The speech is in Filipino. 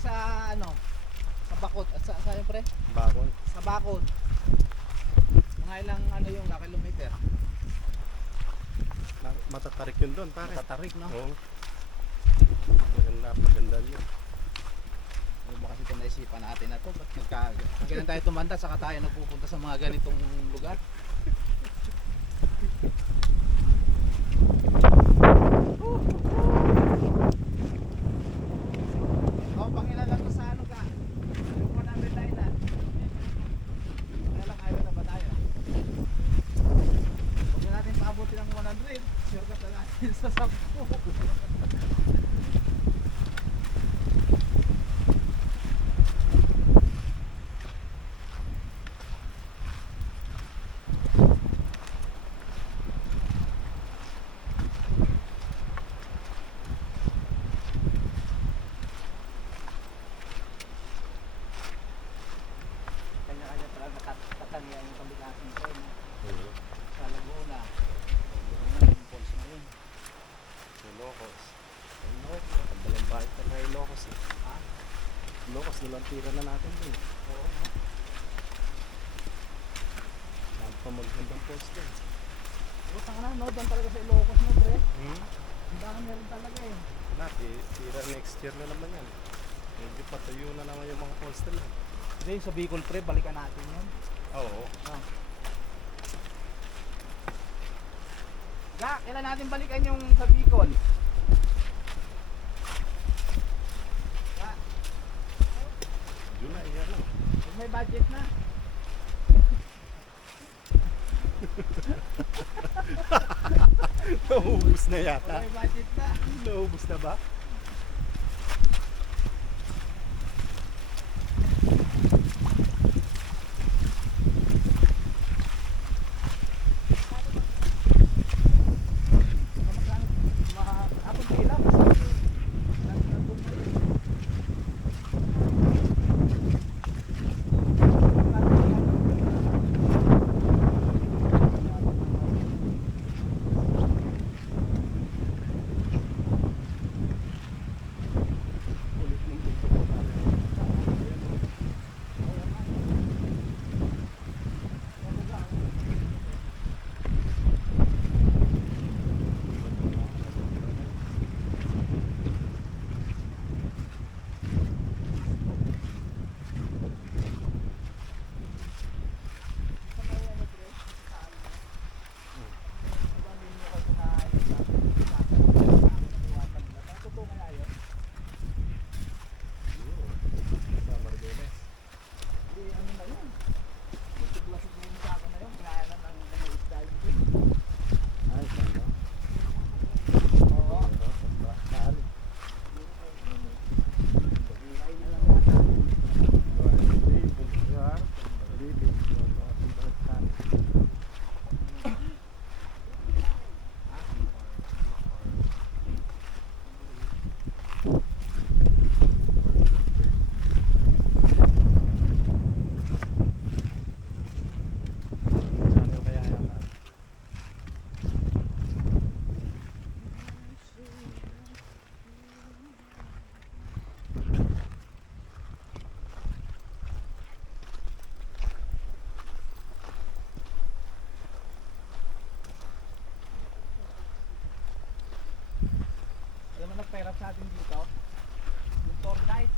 sa ano, sa Bakod at sa yung pre? Bakon. Sa Bakod. Mga ilang ano yung kilometer? Matatarik yun doon, pare. Tatarik, no? Oo. Paganda yun. Ano ba kasi ito naisipan natin na to? Ba't ganun tayo tumanda saka tayo nagpupunta sa mga ganitong lugar? Oh, pangilan lang to sa ano ka? Yung 100 island. Kaya lang ayaw na ba tayo? Huwag na natin paabuti ng 100. Sure ka talaga sa 10. Kanya-kanya talaga tatangian yung kabilasin ko sa Laguna. Yung falls na yun. Ilocos. Kabalang bahay pa na Ilocos eh. Ha? Ilocos, nilantira na natin dun. Oo, no? Saan pa magandang post dun? Butang na, no? Doon talaga sa Ilocos, no, pre? Ang dami meron talaga eh. Tira next year na naman yan. Hindi patayo na naman yung mga post nila. Hindi, sa Bicol, pre, balikan natin yun. Oo. Ah. Ga, kailan natin balikan yung sa Bicol? Ga, July, yan lang. pag may budget na. Naubos na Pag yata. may budget na. Naubos na ba? Abot na ilang. Ulit ng dito po pare. Sa Margones. Ay, saan ba? Saan? Alam mo nagpahirap sa atin dito? Yung tour guide.